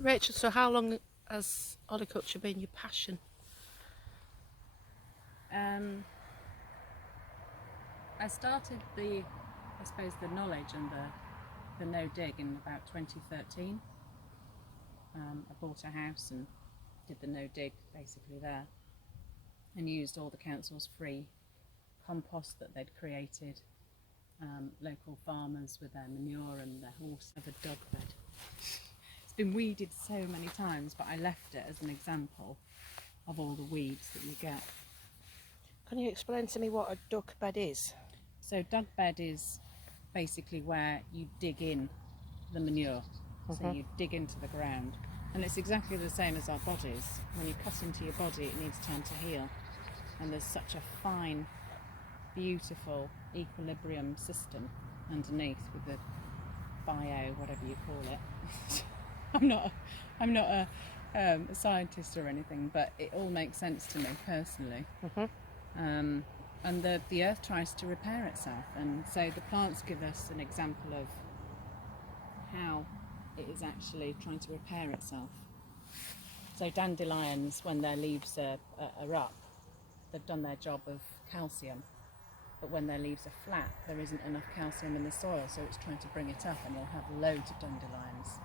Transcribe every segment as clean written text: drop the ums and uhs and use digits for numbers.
Rachel, so how long has horticulture been your passion? I started the knowledge and the no dig in about 2013. I bought a house and did the no dig basically there, and used all the council's free compost that they'd created, local farmers with their manure and their horse of a dug bed. It's been weeded so many times, but I left it as an example of all the weeds that you get. Can you explain to me what a duck bed is? So dug bed is basically where you dig in the manure. So you dig into the ground, and it's exactly the same as our bodies. When you cut into your body, it needs time to heal, and there's such a fine, beautiful equilibrium system underneath with the bio, whatever you call it. I'm not a scientist or anything, but it all makes sense to me personally. And the earth tries to repair itself, and so the plants give us an example of how it is actually trying to repair itself. So dandelions, when their leaves are up, they've done their job of calcium, but when their leaves are flat, there isn't enough calcium in the soil, so it's trying to bring it up, and you'll have loads of dandelions.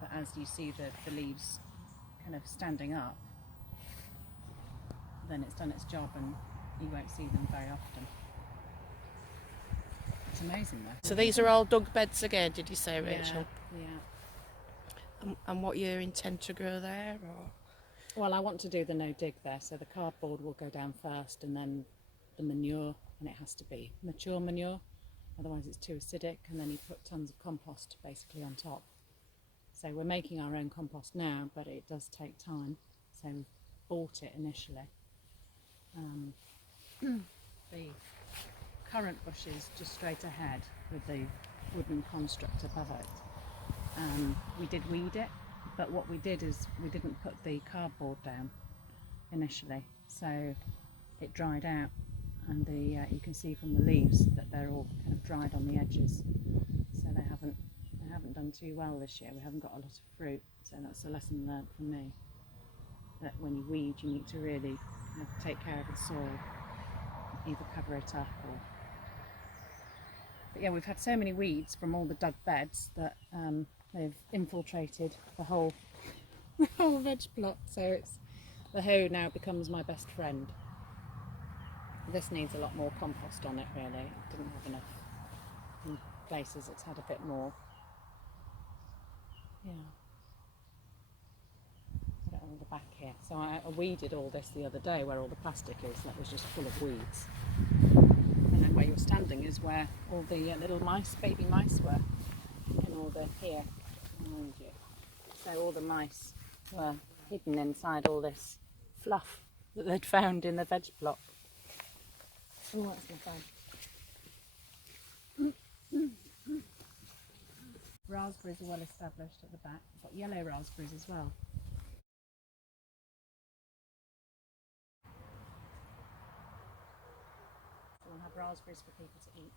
But as you see the leaves kind of standing up, then it's done its job, and you won't see them very often. It's amazing though. So these are all dug beds again, did you say, Rachel? Yeah. And what you intend to grow there? Or? Well, I want to do the no dig there, so the cardboard will go down first, and then the manure, and it has to be mature manure, otherwise it's too acidic, and then you put tons of compost basically on top. So we're making our own compost now, but it does take time, so we bought it initially. The currant bushes just straight ahead with the wooden construct above it. We did weed it, but what we did is we didn't put the cardboard down initially, so it dried out, and you can see from the leaves that they're all kind of dried on the edges, so they haven't done too well this year. We haven't got a lot of fruit, so that's a lesson learned from me, that when you weed you need to really take care of the soil, either cover it up or... But yeah, we've had so many weeds from all the dug beds that they've infiltrated the whole veg plot, so the hoe now becomes my best friend. This needs a lot more compost on it really. It didn't have enough. In places it's had a bit more. Yeah. Put it on the back here. So I weeded all this the other day where all the plastic is, that was just full of weeds. And then where you're standing is where all the little mice, baby mice were, in all the here behind you. So all the mice were hidden inside all this fluff that they'd found in the veg plot. Oh, that's my phone. Raspberries are well established at the back. We've got yellow raspberries as well. So we'll have raspberries for people to eat.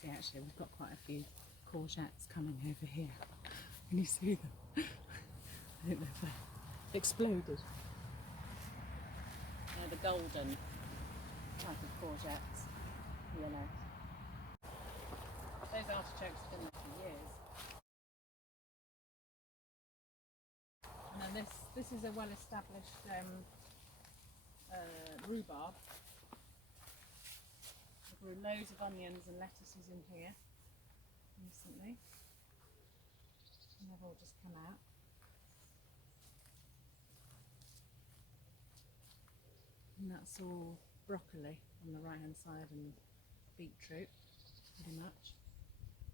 See, actually we've got quite a few courgettes coming over here. Can you see them? I think they've exploded. The golden type of courgettes, yellow. Those artichokes have been there for years. And then this is a well-established rhubarb. I grew loads of onions and lettuces in here recently, and they've all just come out. And that's all broccoli on the right hand side, and beetroot pretty much,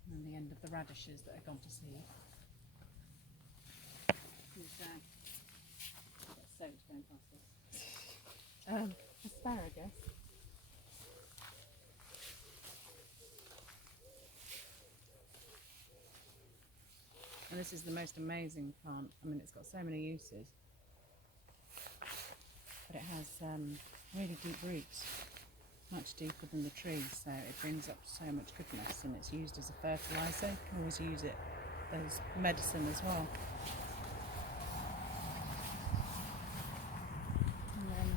and then the end of the radishes that have gone to seed. I've got soaked going past this. Asparagus. And this is the most amazing plant. I mean, it's got so many uses, but it has really deep roots, much deeper than the trees, so it brings up so much goodness, and it's used as a fertiliser. You can always use it as medicine as well. And then,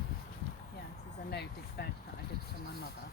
yeah, this is a no-dig bed that I did for my mother.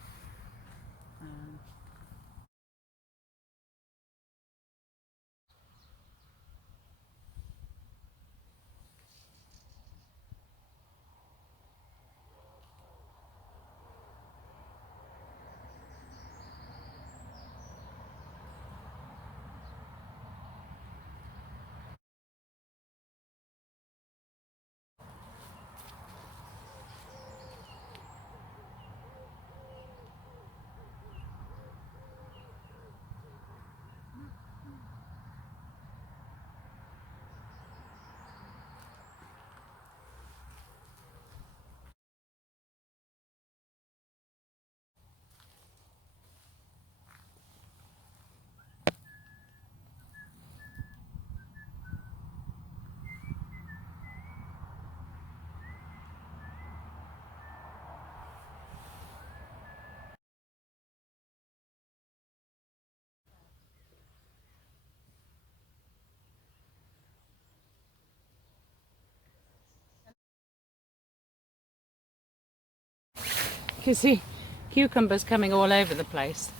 You can see cucumbers coming all over the place,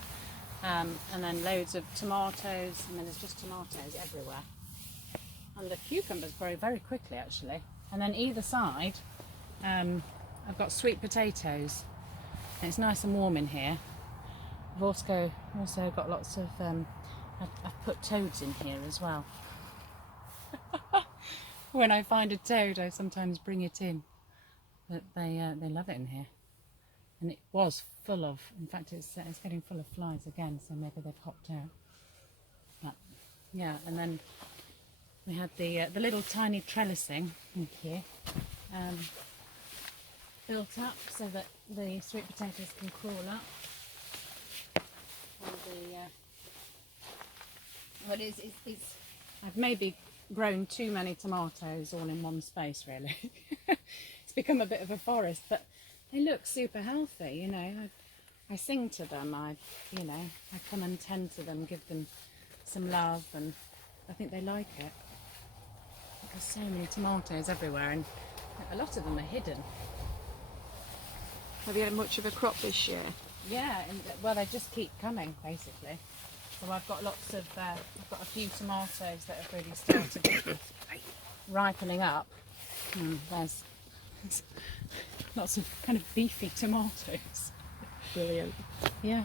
and then loads of tomatoes, and then there's just tomatoes everywhere. And the cucumbers grow very quickly actually. And then either side I've got sweet potatoes, and it's nice and warm in here. I've also got lots of I've put toads in here as well. When I find a toad, I sometimes bring it in, but they love it in here. And it was full of, in fact it's getting full of flies again, so maybe they've hopped out. But yeah, and then we had the little tiny trellising in here, built up so that the sweet potatoes can crawl up. And but it's I've maybe grown too many tomatoes all in one space really. It's become a bit of a forest, but they look super healthy, you know. I sing to them, I come and tend to them, give them some love, and I think they like it. There's so many tomatoes everywhere, and a lot of them are hidden. Have you had much of a crop this year? Yeah, and well, they just keep coming basically. So I've got lots of, I've got a few tomatoes that have really started ripening up. There's lots of kind of beefy tomatoes. Brilliant. Yeah.